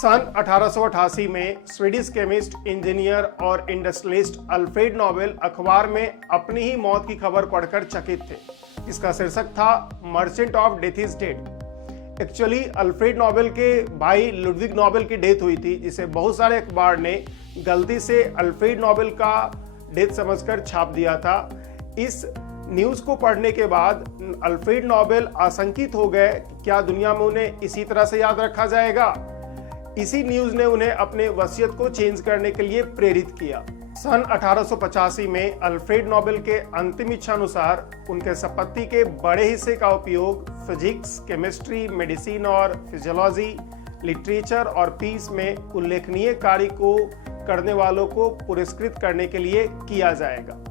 सन 1888 में Swedish chemist, engineer और industrialist Alfred Nobel अखबार में अपनी ही मौत की खबर पढ़कर चकित थे। इसका शीर्षक था merchant of death is dead. Actually Alfred Nobel के भाई लुडविग नोबेल की डेथ हुई थी, जिसे बहुत सारे अखबार ने गलती से अल्फ्रेड नोबेल का डेथ समझकर छाप दिया था। इस न्यूज़ को पढ़ने के बाद अल्फ्रेड नोबेल आशंकित हो गए कि क्या दुनिया में उन्हें इसी तरह से याद रखा जाएगा। इसी न्यूज़ ने उन्हें अपने वसीयत को चेंज करने के लिए प्रेरित किया। सन 1885 में अल्फ्रेड नोबेल के अंतिम इच्छा अनुसार उनके संपत्ति के बड़े हिस्से का उपयोग फिजिक्स, केमिस्ट्री, मेडिसिन और फिजियोलॉजी, लिटरेचर और पीस में उल्लेखनीय कार्य को करने वालों को पुरस्कृत करने के लिए किया जाएगा।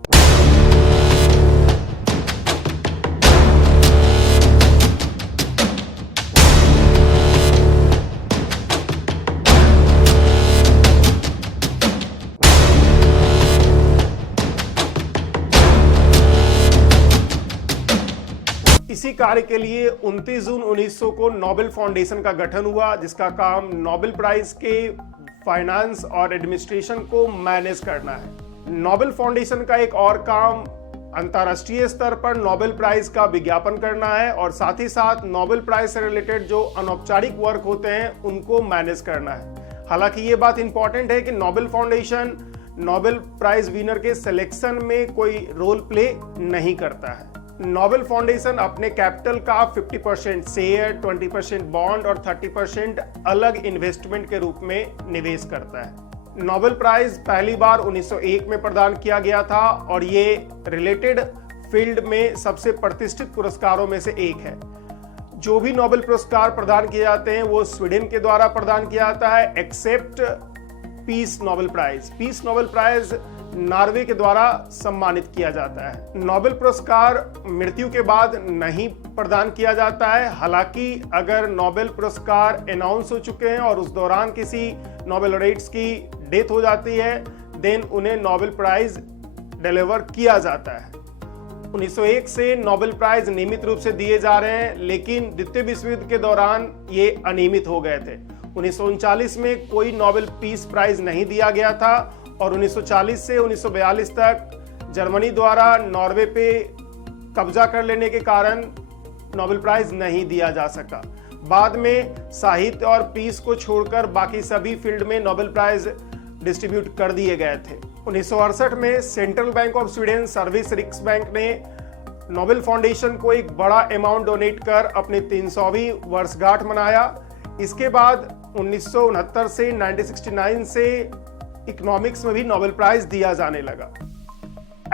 इसी कार्य के लिए 29 जून 1900 को नोबेल फाउंडेशन का गठन हुआ, जिसका काम नोबेल प्राइज के फाइनेंस और एडमिनिस्ट्रेशन को मैनेज करना है। नोबेल फाउंडेशन का एक और काम अंतर्राष्ट्रीय स्तर पर नोबेल प्राइज का विज्ञापन करना है और साथ ही साथ नोबेल प्राइज से रिलेटेड जो अनौपचारिक वर्क होते हैं उनको मैनेज करना है। हालांकि ये बात इंपॉर्टेंट है कि Nobel Foundation Nobel prize winner के सिलेक्शन में कोई रोल प्ले नहीं करता है। नोबेल फाउंडेशन अपने कैपिटल का 50% शेयर, 20% बॉन्ड और 30% अलग इन्वेस्टमेंट के रूप में निवेश करता है। नोबेल प्राइज पहली बार 1901 में प्रदान किया गया था और ये रिलेटेड फील्ड में सबसे प्रतिष्ठित पुरस्कारों में से एक है। जो भी नोबेल पुरस्कार प्रदान किए जाते हैं वो स्वीडन के द्वारा प्रदान किया जाता है, except peace Nobel prize. Peace Nobel prize Norway के द्वारा सम्मानित किया जाता है। नोबेल पुरस्कार मृत्यु के बाद नहीं प्रदान किया जाता है। हालांकि अगर नोबेल पुरस्कार अनाउंस हो चुके हैं और उस दौरान किसी नोबेल लॉरेट्स की डेथ हो जाती है, देन उन्हें नोबेल प्राइज डिलीवर किया जाता है। 1901 से नोबेल प्राइज नियमित रूप से दिए जा रहे हैं, लेकिन द्वितीय विश्व युद्ध के दौरान ये अनियमित हो गए थे। 1939 में कोई नोबेल पीस प्राइज नहीं दिया गया था और 1940 से 1942 तक जर्मनी द्वारा नॉर्वे पे कब्जा कर लेने के कारण नोबेल प्राइज नहीं दिया जा सका। बाद में साहित्य और पीस को छोड़कर बाकी सभी फील्ड में नोबेल प्राइज डिस्ट्रीब्यूट कर दिए गए थे। 1968 में central bank of Sweden service Riksbank ने नोबेल फाउंडेशन को एक बड़ा अमाउंट डोनेट कर अपनी 300वीं वर्षगांठ मनाया। इसके बाद 1969 से 1969 से इकोनॉमिक्स में भी नोबेल प्राइज दिया जाने लगा।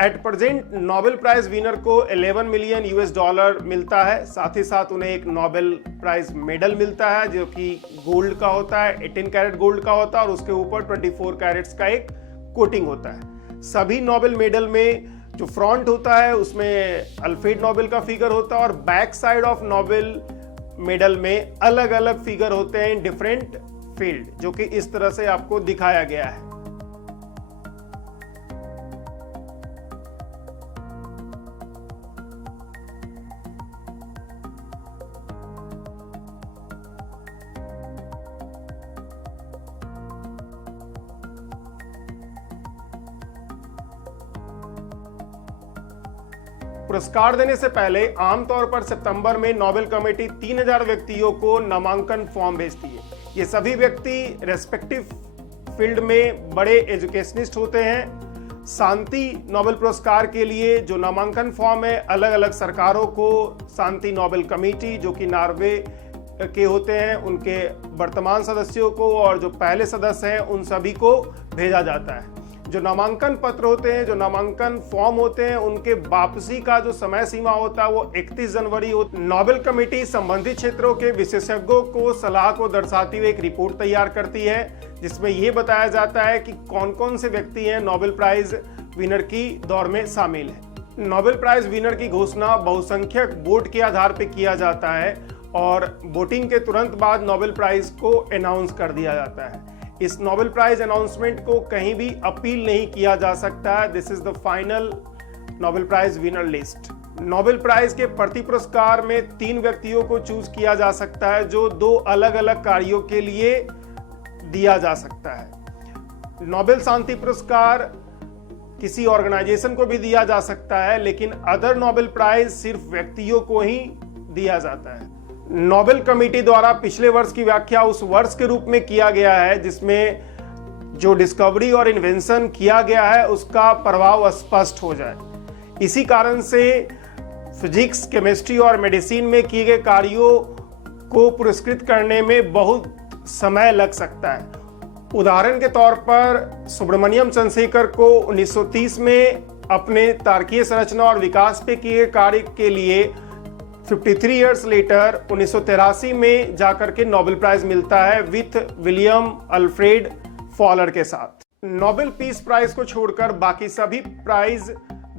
At present Nobel prize winner को 11 मिलियन US$ मिलता है। साथ ही साथ उन्हें एक नोबेल प्राइज मेडल मिलता है जो कि गोल्ड का होता है, 18 कैरेट गोल्ड का होता है और उसके ऊपर 24 कैरेट्स का एक कोटिंग होता है। सभी नोबेल मेडल में जो फ्रंट होता है उसमें अल्फ्रेड नोबेल का फिगर होता है और back side of Nobel medal में अलग अलग फिगर होते हैं इन डिफरेंट फील्ड, जो कि इस तरह से आपको दिखाया गया है। पुरस्कार देने से पहले आमतौर पर सितंबर में नोबेल कमेटी 3000 व्यक्तियों को नामांकन फॉर्म भेजती है। ये सभी व्यक्ति रेस्पेक्टिव फील्ड में बड़े एजुकेशनिस्ट होते हैं। शांति नोबेल पुरस्कार के लिए जो नामांकन फॉर्म है अलग अलग सरकारों को शांति नोबेल कमेटी जो कि नॉर्वे के होते हैं उनके वर्तमान सदस्यों को और जो पहले सदस्य हैं उन सभी को भेजा जाता है। जो नामांकन पत्र होते हैं, जो नामांकन फॉर्म होते हैं, उनके वापसी का जो समय सीमा होता है वो 31 जनवरी होती है। नोबेल कमेटी संबंधित क्षेत्रों के विशेषज्ञों को सलाह को दर्शाती हुई एक रिपोर्ट तैयार करती है जिसमें यह बताया जाता है कि कौन कौन से व्यक्ति हैं नोबेल प्राइज विनर की दौड़ में शामिल है। नोबेल प्राइज विनर की घोषणा बहुसंख्यक वोट के आधार पर किया जाता है और वोटिंग के तुरंत बाद नोबेल प्राइज को अनाउंस कर दिया जाता है। इस नोबेल प्राइज अनाउंसमेंट को कहीं भी अपील नहीं किया जा सकता है। This is the final Nobel prize winner list. Nobel prize के प्रति पुरस्कार में 3 व्यक्तियों को चूज किया जा सकता है जो 2 अलग अलग कार्यों के लिए दिया जा सकता है। नोबेल शांति पुरस्कार किसी ऑर्गेनाइजेशन को भी दिया जा सकता है, लेकिन अदर नोबेल प्राइज सिर्फ व्यक्तियों को ही दिया जाता है। नोबेल कमेटी द्वारा पिछले वर्ष की व्याख्या उस वर्ष के रूप में किया गया है जिसमें जो डिस्कवरी और इन्वेंशन किया गया है उसका प्रभाव स्पष्ट हो जाए। इसी कारण से फिजिक्स, केमिस्ट्री और मेडिसिन में किए गए कार्यों को पुरस्कृत करने में बहुत समय लग सकता है। उदाहरण के तौर पर सुब्रमण्यम चंद्रशेखर को 1930 में अपने तारकीय संरचना और विकास पे किए कार्य के लिए 53 इयर्स लेटर 1983 में जाकर के नोबेल प्राइज मिलता है विथ विलियम अल्फ्रेड फॉलर के साथ। नोबेल पीस प्राइज को छोड़कर बाकी सभी प्राइज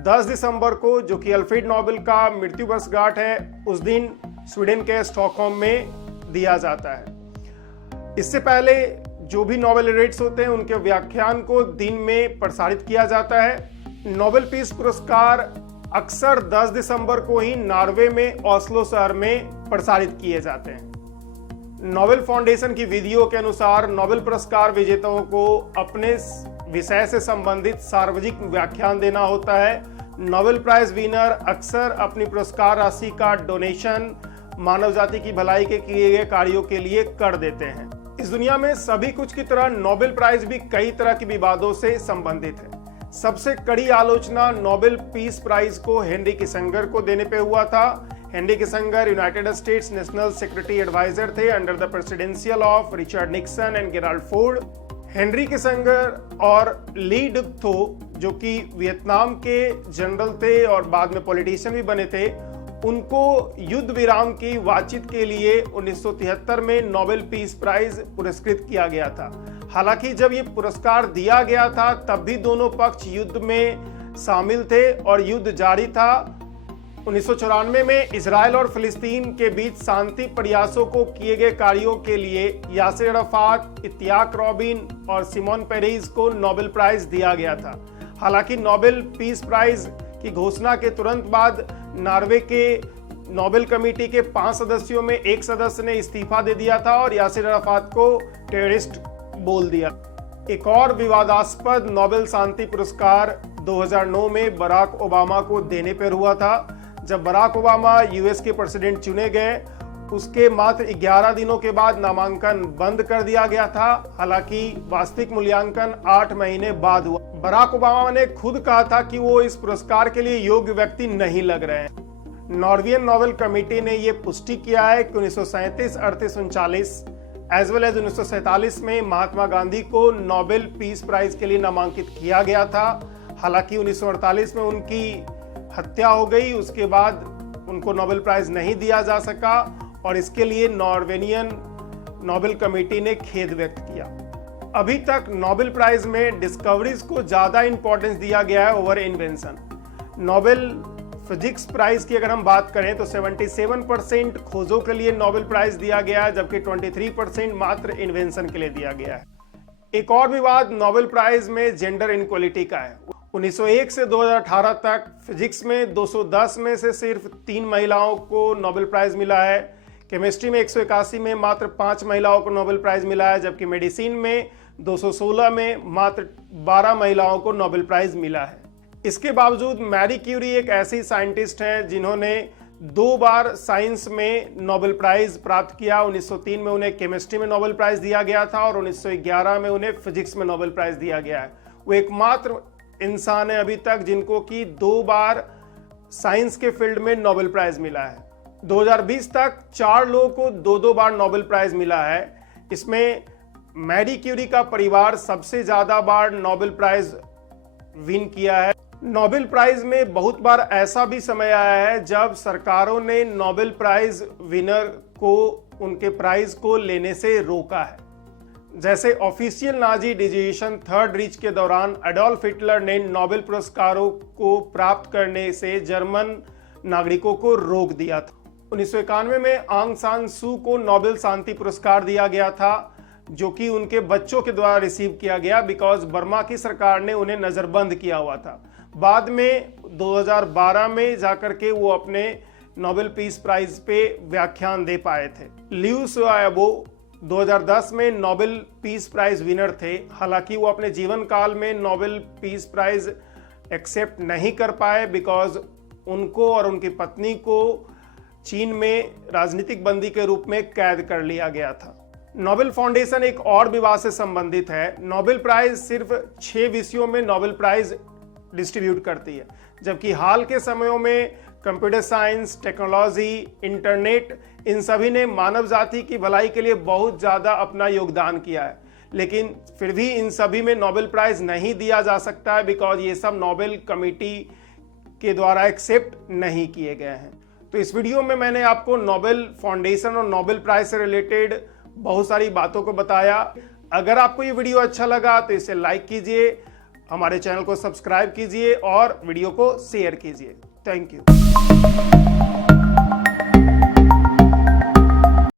10 दिसंबर को, जो कि अल्फ्रेड नोबेल का मृत्यु वर्षगांठ है, उस दिन स्वीडन के स्टॉकहोम में दिया जाता है। इससे पहले जो भी नोबेल laureates होते हैं उनके व्याख्यान को दिन में प्रसारित किया जाता है। नोबेल पीस पुरस्कार अक्सर 10 दिसंबर को ही नॉर्वे में ओस्लो शहर में प्रसारित किए जाते हैं। नोबेल फाउंडेशन की विधियों के अनुसार नोबेल पुरस्कार विजेताओं को अपने विषय से संबंधित सार्वजनिक व्याख्यान देना होता है। नोबेल प्राइज विनर अक्सर अपनी पुरस्कार राशि का डोनेशन मानव जाति की भलाई के किए गए कार्यों के लिए कर देते हैं। इस दुनिया में सभी कुछ की तरह नोबेल प्राइज भी कई तरह के विवादों से संबंधित है। सबसे कड़ी आलोचना नोबेल पीस प्राइज को हेनरी किसिंजर को देने पे हुआ था। Henry Kissinger United States national security adviser थे under the presidential of Richard Nixon and Gerald Ford. Henry Kissinger और ली डुक थो, जो कि वियतनाम के जनरल थे और बाद में पॉलिटिशियन भी बने थे, उनको युद्ध विराम की बातचीत के लिए 1973 में नोबेल पीस प्राइज पुरस्कृत किया गया था। हालांकि जब ये पुरस्कार दिया गया था तब भी दोनों पक्ष युद्ध में शामिल थे और युद्ध जारी था। 1994 में इजराइल और फिलिस्तीन के बीच शांति प्रयासों को किए गए कार्यों के लिए यासिर अराफात, इत्याक रॉबिन और सिमोन पेरेज को नोबेल प्राइज दिया गया था। हालांकि नोबेल पीस प्राइज की घोषणा के तुरंत बाद नॉर्वे के नोबेल कमेटी के 5 सदस्यों में एक सदस्य ने इस्तीफा दे दिया था और यासिर अराफात को टेररिस्ट बोल दिया। एक और विवादास्पद नोबेल शांति पुरस्कार 2009 में बराक ओबामा को देने पर हुआ था। जब बराक ओबामा यूएस के प्रेसिडेंट चुने गए उसके मात्र 11 दिनों के बाद नामांकन बंद कर दिया गया था। हालांकि वास्तविक मूल्यांकन 8 महीने बाद हुआ। बराक ओबामा ने खुद कहा था कि वो इस पुरस्कार के लिए योग्य व्यक्ति नहीं लग रहे हैं। नॉर्वेजियन नोबेल कमेटी ने यह पुष्टि किया है कि 1937, 38, 39 एज वेल एज 1947 में महात्मा गांधी को नोबेल पीस प्राइज के लिए नामांकित किया गया था। हालांकि 1948 में उनकी हत्या हो गई, उसके बाद उनको नोबेल प्राइज नहीं दिया जा सका और इसके लिए नॉर्वेजियन नोबेल कमेटी ने खेद व्यक्त किया। अभी तक नोबेल प्राइज में डिस्कवरीज को ज्यादा इंपॉर्टेंस दिया गया है over invention. Nobel physics prize की अगर हम बात करें तो 77% खोजों के लिए नोबेल प्राइज दिया गया है, जबकि 23% मात्र इन्वेंशन के लिए दिया गया है। एक और विवाद नोबेल प्राइज में जेंडर इनक्वालिटी का है। 1901 से 2018 तक फिजिक्स में 210 में से सिर्फ 3 महिलाओं को नोबेल प्राइज मिला है। केमिस्ट्री में 181 में मात्र 5 महिलाओं को नोबेल प्राइज मिला है, जबकि मेडिसिन में 216 में मात्र 12 महिलाओं को नोबेल प्राइज मिला है। इसके बावजूद मैरी क्यूरी एक ऐसी साइंटिस्ट हैं जिन्होंने 2 बार साइंस में नोबेल प्राइज प्राप्त किया। 1903 में उन्हें केमिस्ट्री में नोबेल प्राइज दिया गया था और 1911 में उन्हें फिजिक्स में नोबेल प्राइज दिया गया है। वो एकमात्र इंसान है अभी तक जिनको कि 2 बार साइंस के फील्ड में नोबेल प्राइज मिला है। 2020 तक 4 लोगों को 2-2 बार नोबेल प्राइज मिला है। इसमें मैरी क्यूरी का परिवार सबसे ज्यादा बार नोबेल प्राइज विन किया है। नोबेल प्राइज में बहुत बार ऐसा भी समय आया है जब सरकारों ने नोबेल प्राइज विनर को उनके प्राइज को लेने से रोका है। जैसे official Nazi digitation third reach के दौरान एडोल्फ हिटलर ने नोबेल पुरस्कारों को प्राप्त करने से जर्मन नागरिकों को रोक दिया था। 1991 में आंग सान सू को नोबेल शांति पुरस्कार दिया गया था, जो कि उनके बच्चों के द्वारा रिसीव किया गया बिकॉज बर्मा की सरकार ने उन्हें नजरबंद किया हुआ था। बाद में 2012 में जाकर के वो अपने नोबेल पीस प्राइज पे व्याख्यान दे पाए थे। लियू सियाबो 2010 में नोबेल पीस प्राइज विनर थे। हालांकि वो अपने जीवन काल में नोबेल पीस प्राइज एक्सेप्ट नहीं कर पाए बिकॉज उनको और उनकी पत्नी को चीन में राजनीतिक बंदी के रूप में कैद कर लिया गया था। नोबेल फाउंडेशन एक और विवाद से संबंधित है। नोबेल प्राइज सिर्फ 6 विषयों में नोबेल प्राइज डिस्ट्रीब्यूट करती है, जबकि हाल के समयों में कंप्यूटर साइंस, टेक्नोलॉजी, इंटरनेट, इन सभी ने मानव जाति की भलाई के लिए बहुत ज़्यादा अपना योगदान किया है। लेकिन फिर भी इन सभी में नोबेल प्राइज नहीं दिया जा सकता है बिकॉज ये सब नोबेल कमेटी के द्वारा एक्सेप्ट नहीं किए गए हैं। तो इस वीडियो में मैंने आपको नोबेल फाउंडेशन और नोबेल प्राइज से रिलेटेड बहुत सारी बातों को बताया। अगर आपको ये वीडियो अच्छा लगा तो इसे लाइक कीजिए, हमारे चैनल को सब्सक्राइब कीजिए और वीडियो को शेयर कीजिए। Thank you.